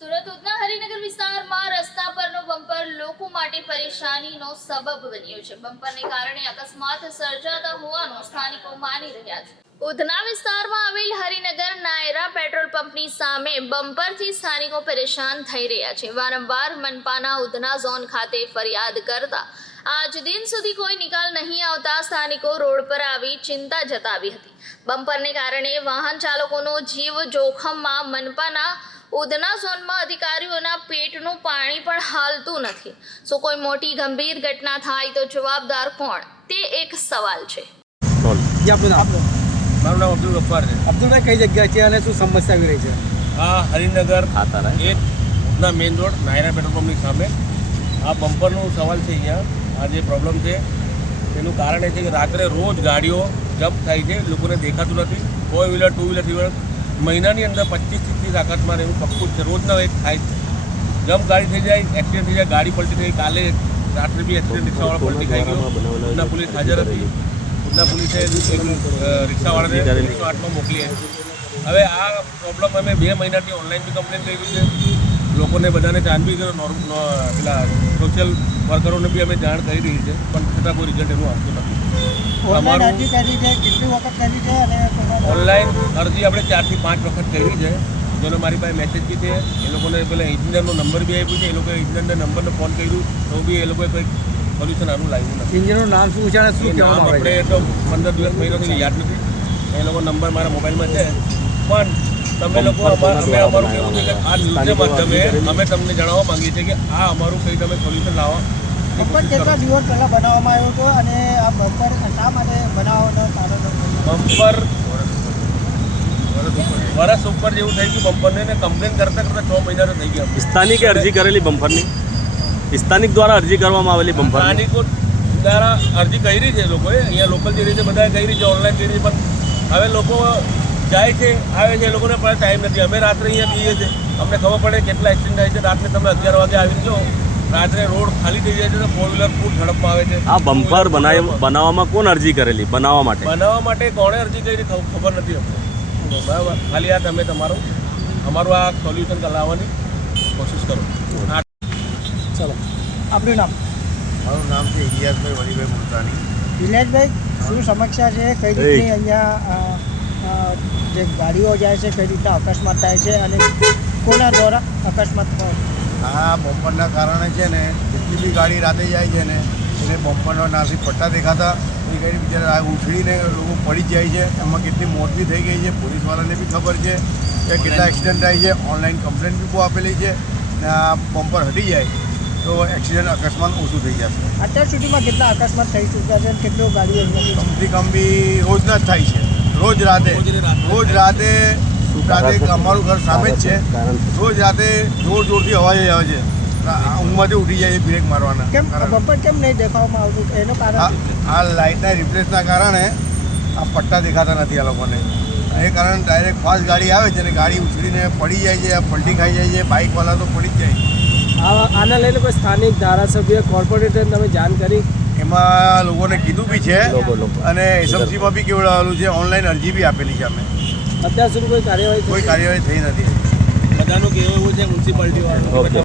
સુરત ઉધના હરિનગર વિસ્તારમાં રસ્તા પરનો બમ્પર લોકો માટે પરેશાનીનો સબબ બન્યો છે. બમ્પરને કારણે અકસ્માત સર્જાતા હોવાનું સ્થાનિકો માની રહ્યા છે. ઉધના વિસ્તારમાં આવેલ હરિનગર નાયરા પેટ્રોલ પંપની સામે બમ્પરથી સ્થાનિકો પરેશાન થઈ રહ્યા છે. વારંવાર મનપાના ઉધના ઝોન ખાતે ફરિયાદ કરતા આજ દિન સુધી કોઈ નિકાલ નહીં આવતા સ્થાનિકો રોડ પર આવી ચિંતા જતાવી હતી. બમ્પરને કારણે વાહન ચાલકોનો જીવ જોખમમાં. મનપાના ઉધના ઝોનમાં અધિકારીઓના પેટનું પાણી પણ હાલતું નથી. શું કોઈ મોટી ગંભીર ઘટના થાય તો જવાબદાર કોણ, તે એક સવાલ છે. મારું નામ અબ્દુલ ગફ્ફાર છે. અબ્દુલભાઈ, કઈ જગ્યા છે અને શું સમસ્યા આવી રહી છે? આ હરિનગર એક Udhna main road Naira petrol પંપની સામે આ બમ્પરનો સવાલ છે. અહીંયા આ જે પ્રોબ્લેમ છે તેનું કારણ એ છે કે રાત્રે રોજ ગાડીઓ જપ્ત થાય છે, લોકોને દેખાતું નથી. 4 વ્હીલર 2 વ્હીલર 3 વ્હીલર મહિનાની અંદર 25-30 અકસ્માત એવું પક્કું છે. રોજના એક થાય છે. જમ્પ ગાડી થઈ જાય, એક્સિડન્ટ થઈ જાય, ગાડી પલટી થઈ. કાલે રાત્રે બી એક્સિડન્ટ રિક્ષાવાળા પલટી ખાઈ ગયો. ઉધના પોલીસ હાજર હતી. ઉધના પોલીસે રિક્ષાવાળાને 108માં મોકલી. હવે આ પ્રોબ્લેમ અમે 2 મહિનાથી ઓનલાઈન બી કમ્પ્લેન કરી છે. લોકોને બધાને જાણ બી કર્યો, પેલા સોશિયલ વર્કરોને બી અમે જાણ કરી રહી છે, પણ છતાં કોઈ રિઝલ્ટ એનું આવતું નથી. ઓનલાઈન અરજી આપણે 4 થી 5 વખત કરી છે, જેનો મારી પાસે મેસેજ બી છે. એ લોકોને પેલા ઇન્જિનિયરનો નંબર બી આપ્યો છે. એ લોકોએ ઇન્જિનિયરને નંબરને ફોન કર્યું તો બી એ લોકોએ કંઈક સોલ્યુશન આનું લાવ્યું નથી. ઇન્જિનનું નામ શું છે અને શું કહેવામાં આવે આપણે છે? તો 15 દિવસ મહિનોથી યાદ નથી. એ લોકો નંબર મારા મોબાઈલમાં છે, પણ તમે લોકો અમે અમારું કેવું છે કે આ ન્યૂઝના માધ્યમે અમે તમને જણાવવા માંગીએ છીએ કે આ અમારું કંઈ તમે સોલ્યુશન લાવવા. બમ્પર કેટલા દિવસ પહેલાં બનાવવામાં આવ્યો હતો અને આ બમ્પર શા માટે બનાવવાનો કારણ? બમ્પર વર્ષ ઉપર જેવું થઈ ગયું બમ્પરને, ને કમ્પ્લેન કરતાં 6 મહિના થઈ ગયા. સ્થાનિકે અરજી કરેલી બમ્પરની, સ્થાનિક દ્વારા અરજી કરવામાં આવેલી બમ્પર સ્થાનિકો દ્વારા અરજી કરી છે લોકોએ. અહીંયા લોકલ જે રીતે બધાએ કરી છે, ઓનલાઈન કરી છે, પણ હવે લોકો જાય છે, આવે છે, એ લોકોને પણ ટાઈમ નથી. અમે રાત્રે અહીંયા જઈએ છીએ, અમને ખબર પડે કેટલા એક્સિડન્ટ થાય છે. રાત્રે તમે 11 વાગે આવી જાઓ, રાત્રે રોડ ખાલી થઈ જાય છે તો 4 વ્હીલર ફૂલ ઝડપમાં આવે છે. આ બમ્પર બનાવવામાં કોણ અરજી કરેલી બનાવવા માટે કોણે અરજી કરી ખબર નથી અમને. બરાબર, ખાલી આ તમે અમારું આ સોલ્યુશન લાવવાની કોશિશ કરો. ચલો, આપણું નામ? મારું નામ છે ઇલિયાસભાઈ વલીભાઈ મુલતાની. વિલેશભાઈ, શું સમસ્યા છે? કઈ રીતની અહીંયા જે ગાડીઓ જાય છે, કઈ રીતના અકસ્માત થાય છે અને કોના દ્વારા અકસ્માત થાય? આ બમ્પરના કારણે છે ને, જેટલી બી ગાડી રાતે જાય છે ને એને બમ્પરનો નાથી પટ્ટા દેખાતા એ ગાડી બિચારા ઉછળીને લોકો પડી જ જાય છે. એમાં કેટલી મોત બી થઈ ગઈ છે. પોલીસવાળાને બી ખબર છે કે કેટલા એક્સિડન્ટ થાય છે. ઓનલાઈન કમ્પ્લેન બી બહુ આપેલી છે. ને આ બમ્પર હટી જાય તો એક્સિડન્ટ અકસ્માત ઓછું થઈ જશે. અત્યાર સુધીમાં કેટલા અકસ્માત થઈ ચૂક્યા છે અને કેટલો ગાડીઓ કમથી કમ બી રોજના જ થાય છે. રોજ રાતે અમારું ઘર સામે જ છે. રોજ રાતે જોરથી અવાજ આવે છે. ઊંઘમાંથી ઉઠી જાય છે બ્રેક મારવાના. કેમ બમ્પર કેમ નહીં દેખાવામાં આવતું? એનું કારણ આ લાઇટના રિપ્લેસના કારણે આ પટ્ટા દેખાતા નથી આ લોકોને. એ કારણે ડાયરેક્ટ ફાસ્ટ ગાડી આવે છે અને ગાડી ઉછળીને પડી જાય છે, પલટી ખાઈ જાય છે. બાઇકવાળા તો પડી જ જાય. આના લઈને કોઈ સ્થાનિક ધારાસભ્ય, કોર્પોરેટર તમે જાણ કરી? એમાં લોકોને કીધું બી છે અને એસએમસીમાં બી કેવડાવેલું છે. ઓનલાઈન અરજી બી આપેલી છે અમે. અત્યાર સુધી કોઈ કાર્યવાહી થઈ નથી. બધાનું કહેવું એવું છે મ્યુનિસિપાલિટી વાળું